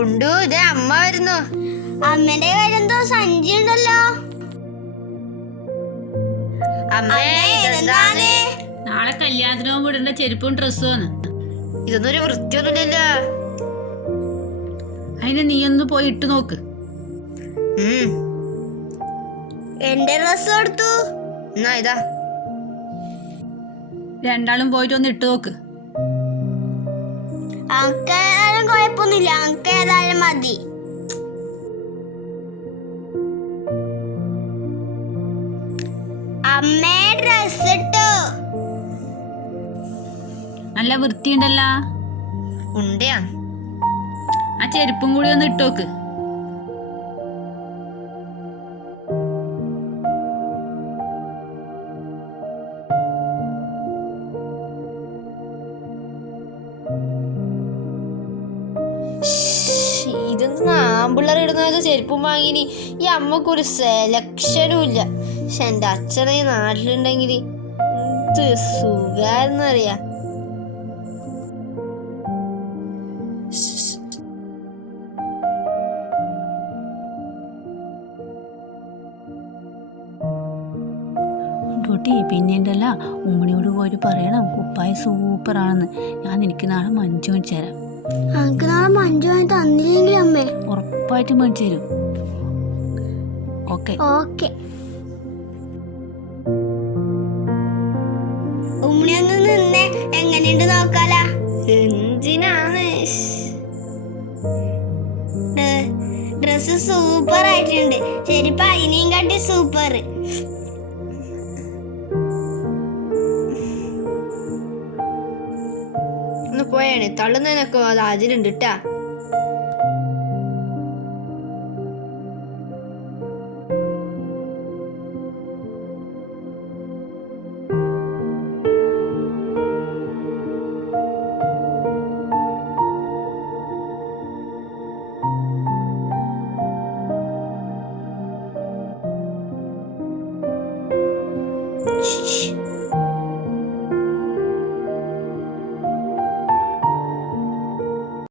ഉണ്ടു, ഇതേ അമ്മ വരുന്നു. അമ്മന്റെ കയ്യിലെന്തോ സഞ്ചി ഉണ്ടല്ലോ. അമ്മേ, ഇതെന്താണ്? നാളെ കല്യാണത്തിനും വിടേണ്ട ചെരുപ്പും ഡ്രസ്സുമാണ്. ഇതൊന്നും ഒരു വൃത്തിയൊന്നുമില്ലല്ലോ. അതിന് നീ ഒന്ന് പോയി ഇട്ട് നോക്ക്. എന്റെ ഡ്രസ് കൊടുത്തു. എന്നാ ഇതാ. രണ്ടാളും പോയിട്ട് ഒന്ന് ഇട്ട് നോക്ക്. അനക്കേതായാലും കുഴപ്പമൊന്നുമില്ല, അനക്ക് ഏതായാലും മതി. അമ്മേ, ഡ്രസ് ഇട്ടു. നല്ല വൃത്തിയുണ്ടല്ലോ. ഉണ്ടയാ. ആ ചെരുപ്പും കൂടി ഒന്ന് ഇട്ട് നോക്ക്. ഇതെന്താ ആമ്പിള്ളേർ ഇടുന്നത്? ചെരുപ്പും വാങ്ങിനി. ഈ അമ്മക്കൊരു സെലക്ഷനും ഇല്ല. പക്ഷെ എൻ്റെ അച്ഛനെ നാട്ടിലുണ്ടെങ്കിൽ എന്ത് സുഖാന്നറിയാ. പിന്നെ ഉണ്ടല്ല, ഉമ്മണിയോട് പോയിട്ട് പറയണം കുപ്പായി സൂപ്പറാണെന്ന്. ഞാൻ എനിക്ക് നാളെ മഞ്ജു മേടിച്ചു തരാം. അനക്ക് നാളെ മഞ്ജു വാങ്ങി തന്നില്ലെങ്കിൽ അമ്മേ? ഉറപ്പായിട്ടും മേടിച്ചു തരും. Okay okay. ഉമ്മണിയൊന്ന് നിന്നേ, എങ്ങനെയുണ്ട് നോക്കാല. എന്തിനാണ്? ഡ്രസ് സൂപ്പർ ആയിട്ടുണ്ട്. ചെരുപ്പ് അതിനെയും കാട്ടി സൂപ്പർ. ഒന്ന് പോയാണ്. തള്ളുന്നതിനൊക്കെ അത് അതിലുണ്ട് ട്ടാ.